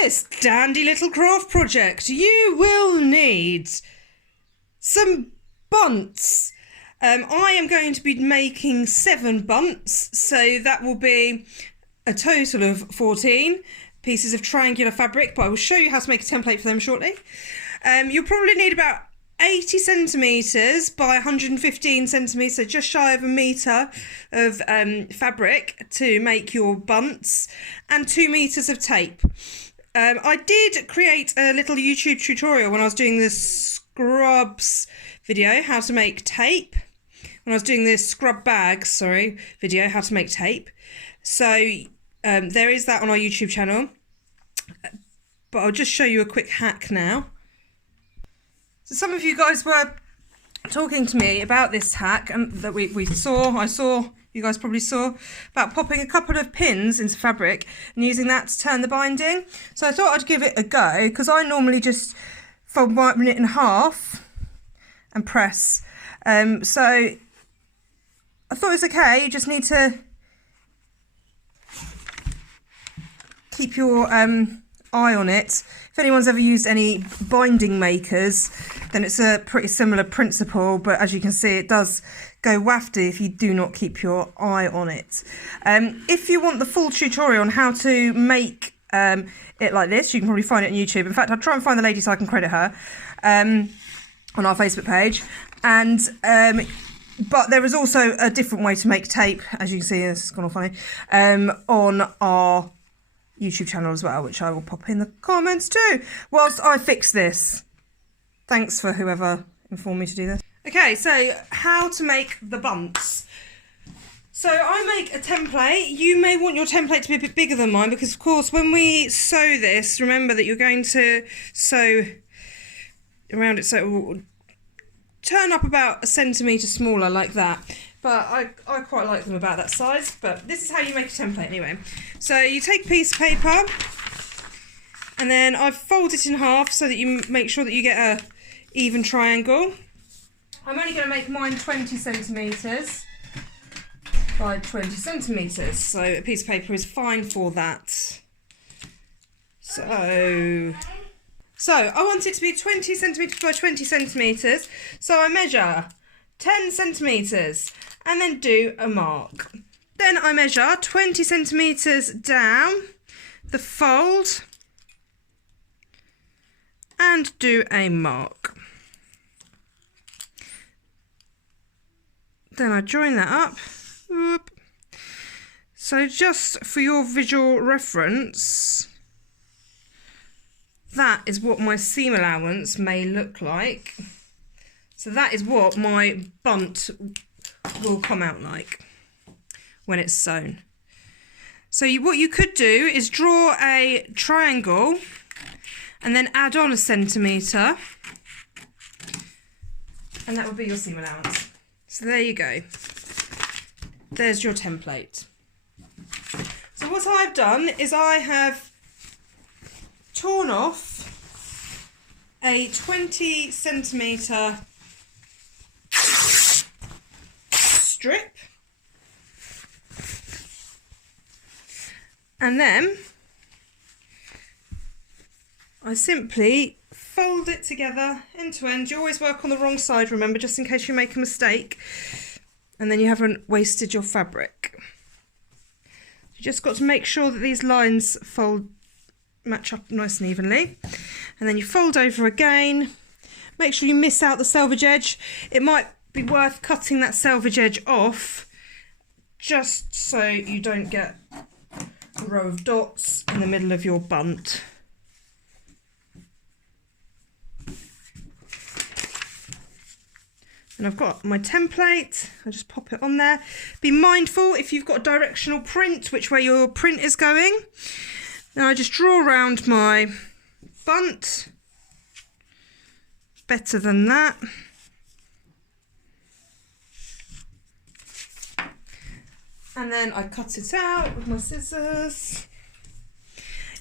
this dandy little craft project, you will need some bunts. I am going to be making 7 bunts, so that will be a total of 14 pieces of triangular fabric, but I will show you how to make a template for them shortly. You'll probably need about 80 centimetres by 115 centimetres, so just shy of a metre of fabric to make your bunts, and 2 metres of tape. I did create a little YouTube tutorial when I was doing this scrubs video, how to make tape. When I was doing this scrub bags, video, how to make tape. So there is that on our YouTube channel. But I'll just show you a quick hack now. So some of you guys were talking to me about this hack that you guys probably saw, about popping a couple of pins into fabric and using that to turn the binding. So I thought I'd give it a go, because I normally just fold my knit in half and press. So I thought it's okay, you just need to keep your eye on it. If anyone's ever used any binding makers, then it's a pretty similar principle, but as you can see, it does go wafty if you do not keep your eye on it. If you want the full tutorial on how to make it like this, you can probably find it on YouTube. In fact, I'll try and find the lady so I can credit her on our Facebook page. And but there is also a different way to make tape, as you can see, this has gone all funny, on our YouTube channel as well, which I will pop in the comments too, whilst I fix this. Thanks for whoever informed me to do this. Okay, so how to make the bunts. So I make a template. You may want your template to be a bit bigger than mine, because of course when we sew this, remember that you're going to sew around it so it will turn up about a centimetre smaller, like that. But I quite like them about that size. But this is how you make a template anyway. So you take a piece of paper, and then I fold it in half so that you make sure that you get a even triangle. I'm only going to make mine 20 centimetres by 20 centimetres. So a piece of paper is fine for that. So I want it to be 20 centimetres by 20 centimetres. So I measure 10 centimetres and then do a mark. Then I measure 20 centimetres down the fold and do a mark. Then I join that up. Whoop. So just for your visual reference, that is what my seam allowance may look like. So that is what my bunt will come out like when it's sewn. So what you could do is draw a triangle and then add on a centimetre, and that would be your seam allowance. So there you go. There's your template. So what I've done is I have torn off a 20 centimetre strip, and then I simply fold it together end to end. You always work on the wrong side, remember, just in case you make a mistake, and then you haven't wasted your fabric. You just got to make sure that these lines match up nice and evenly, and then you fold over again. Make sure you miss out the selvage edge. It might be worth cutting that selvage edge off just so you don't get a row of dots in the middle of your bunt. And I've got my template. I'll just pop it on there. Be mindful if you've got a directional print, which way your print is going. Now I just draw around my bunt. Better than that. And then I cut it out with my scissors.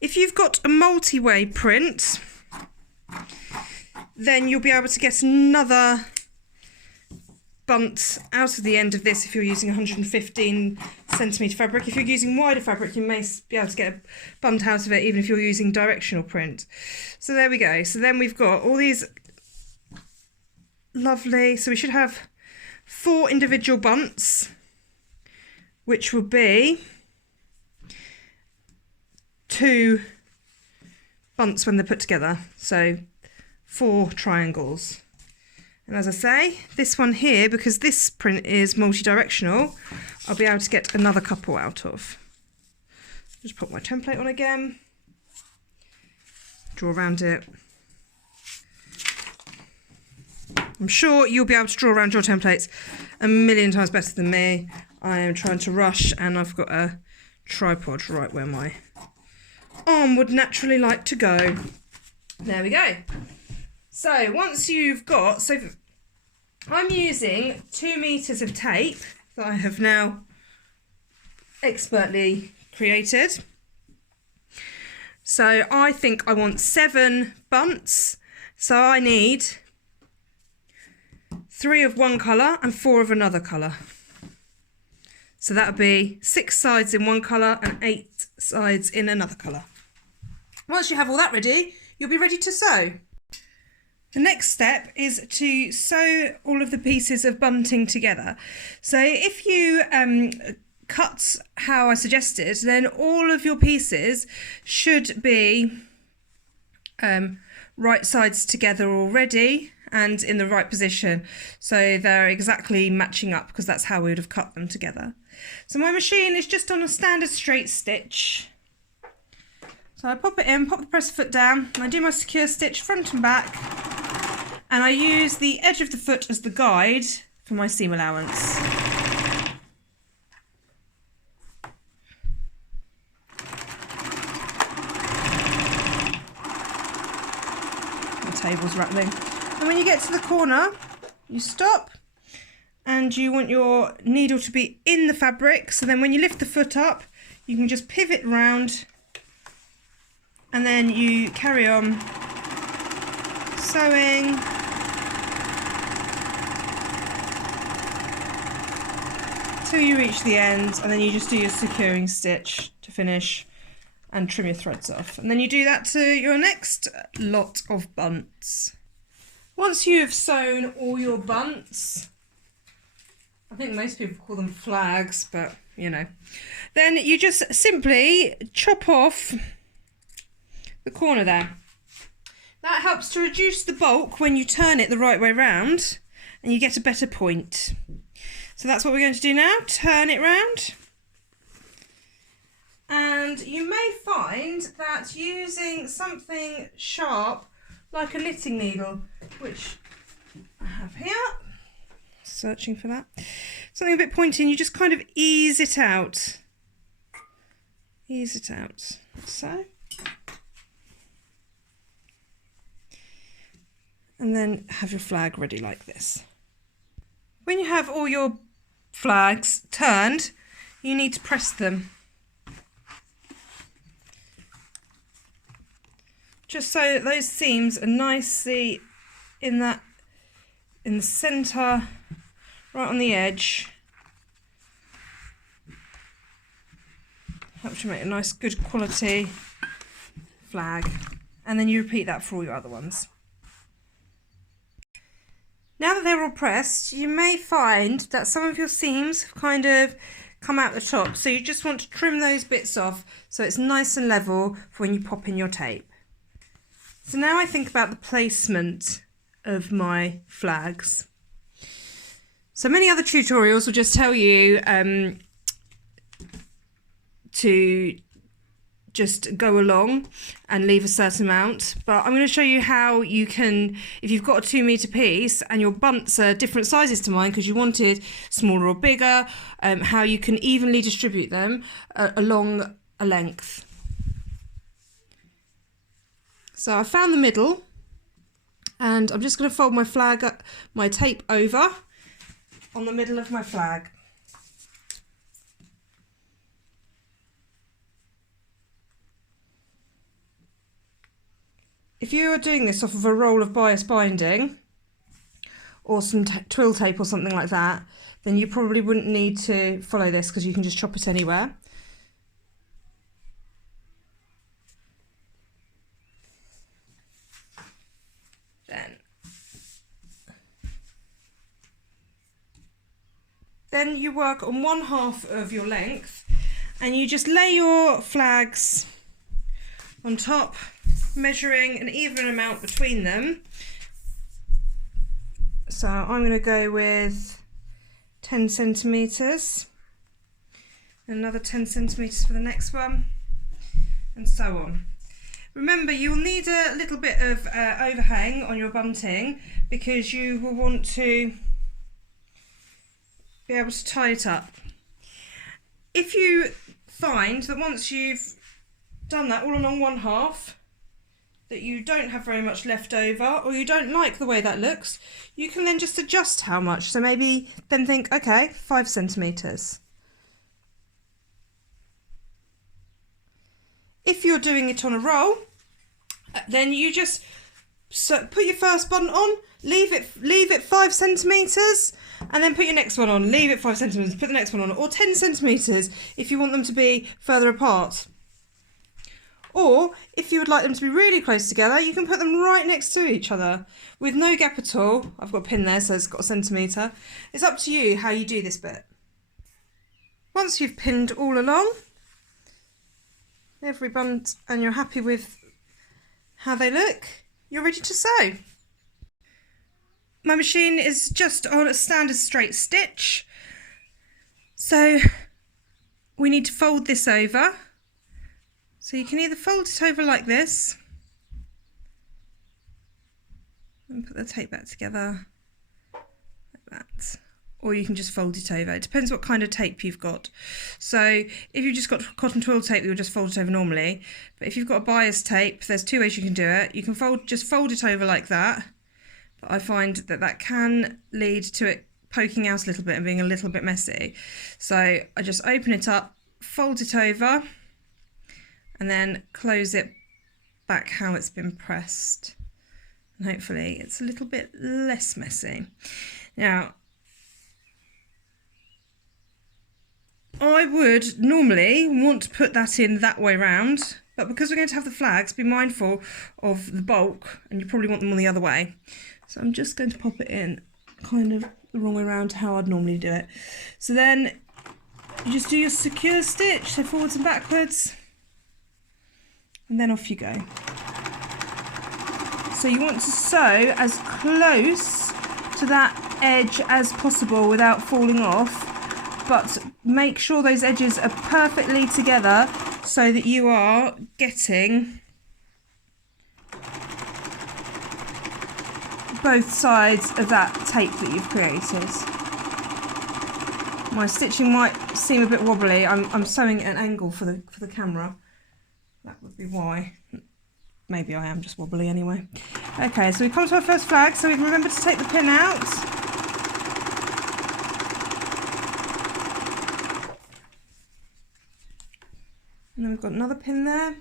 If you've got a multi-way print, then you'll be able to get another bunt out of the end of this if you're using 115cm fabric. If you're using wider fabric, you may be able to get a bunt out of it even if you're using directional print. So there we go. So then we've got all these lovely, so we should have 4 individual bunts, which will be 2 bunts when they're put together. So 4 triangles. And as I say, this one here, because this print is multi-directional, I'll be able to get another couple out of. Just put my template on again, draw around it. I'm sure you'll be able to draw around your templates a million times better than me. I am trying to rush and I've got a tripod right where my arm would naturally like to go. There we go. So once you've got, so I'm using 2 meters of tape that I have now expertly created. So I think I want 7 bunts. So I need 3 of one colour and 4 of another colour. So that would be 6 sides in one colour and 8 sides in another colour. Once you have all that ready, you'll be ready to sew. The next step is to sew all of the pieces of bunting together. So if you cut how I suggested, then all of your pieces should be right sides together already and in the right position, so they're exactly matching up, because that's how we would have cut them together. So my machine is just on a standard straight stitch. So I pop it in, pop the press foot down, and I do my secure stitch front and back, and I use the edge of the foot as the guide for my seam allowance. The table's rattling. And when you get to the corner, you stop, and you want your needle to be in the fabric, so then when you lift the foot up, you can just pivot round, and then you carry on sewing till you reach the end, and then you just do your securing stitch to finish and trim your threads off. And then you do that to your next lot of bunts. Once you've sewn all your bunts, I think most people call them flags, but you know, then you just simply chop off the corner there. That helps to reduce the bulk when you turn it the right way round, and you get a better point. So that's what we're going to do now, turn it round. And you may find that using something sharp like a knitting needle, which I have here, searching for that, something a bit pointy, and you just kind of ease it out. Ease it out, so. And then have your flag ready like this. When you have all your flags turned, you need to press them. Just so that those seams are nicely in the centre, right on the edge. Helps you make a nice, good quality flag. And then you repeat that for all your other ones. Now that they're all pressed, you may find that some of your seams have kind of come out the top. So you just want to trim those bits off so it's nice and level for when you pop in your tape. So now I think about the placement of my flags. So many other tutorials will just tell you to just go along and leave a certain amount, but I'm going to show you how you can, if you've got a 2 metre piece and your bunts are different sizes to mine because you wanted smaller or bigger, how you can evenly distribute them along a length. So I found the middle, and I'm just going to fold my flag up, my tape over on the middle of my flag. If you are doing this off of a roll of bias binding, or some twill tape or something like that, then you probably wouldn't need to follow this because you can just chop it anywhere. Then you work on 1/2 of your length and you just lay your flags on top, measuring an even amount between them. So I'm going to go with 10 centimetres, another 10 centimetres for the next one, and so on. Remember, you will need a little bit of overhang on your bunting because you will want to be able to tie it up. If you find that once you've done that all along 1/2 that you don't have very much left over, or you don't like the way that looks, you can then just adjust how much. So maybe then think, okay, 5 centimetres. If you're doing it on a roll, then you just put your first button on, leave it 5 centimetres, and then put your next one on, leave it 5 centimetres, put the next one on, or 10 centimetres if you want them to be further apart. Or if you would like them to be really close together, you can put them right next to each other with no gap at all. I've got a pin there, so it's got a centimetre. It's up to you how you do this bit. Once you've pinned all along every bunt and you're happy with how they look, you're ready to sew. My machine is just on a standard straight stitch, so we need to fold this over. So you can either fold it over like this and put the tape back together like that, or you can just fold it over. It depends what kind of tape you've got. So if you've just got cotton twill tape, you'll just fold it over normally. But if you've got a bias tape, there's 2 ways you can do it. You can just fold it over like that, but I find that that can lead to it poking out a little bit and being a little bit messy. So I just open it up, fold it over, and then close it back how it's been pressed. And hopefully it's a little bit less messy. Now, I would normally want to put that in that way round, but because we're going to have the flags, be mindful of the bulk, and you probably want them on the other way. So I'm just going to pop it in kind of the wrong way around to how I'd normally do it. So then you just do your secure stitch, so forwards and backwards, and then off you go. So you want to sew as close to that edge as possible without falling off, but make sure those edges are perfectly together so that you are getting both sides of that tape that you've created. My stitching might seem a bit wobbly. I'm sewing at an angle for the camera. That would be why. Maybe I am just wobbly anyway. Okay, so we come to our first flag, so we can remember to take the pin out. And then we've got another pin there.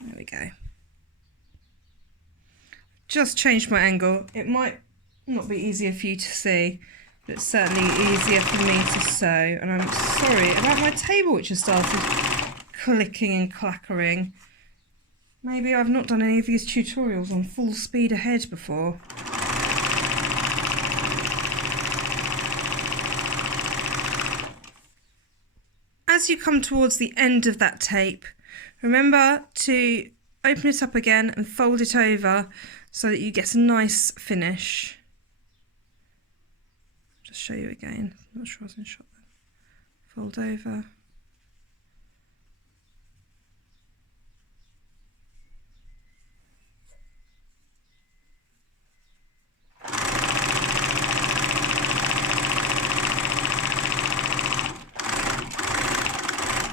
There we go. Just changed my angle. It might not be easier for you to see, but it's certainly easier for me to sew. And I'm sorry about my table, which has started clicking and clackering. Maybe I've not done any of these tutorials on full speed ahead before. As you come towards the end of that tape, remember to open it up again and fold it over so that you get a nice finish. Just show you again. I'm not sure I was in shot then. Fold over.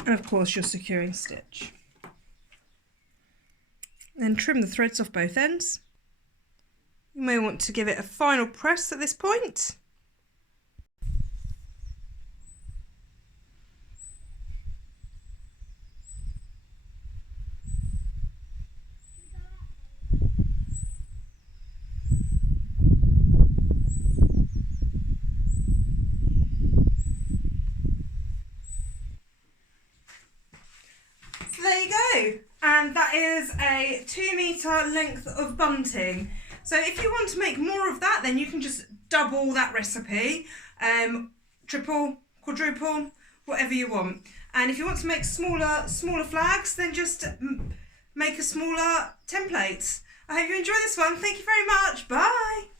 And of course your securing stitch. Then trim the threads off both ends. You may want to give it a final press at this point. you go. And that is a 2 metre length of bunting. So if you want to make more of that, then you can just double that recipe, triple, quadruple, whatever you want. And if you want to make smaller flags, then just make a smaller template. I hope you enjoy this one. Thank you very much. Bye.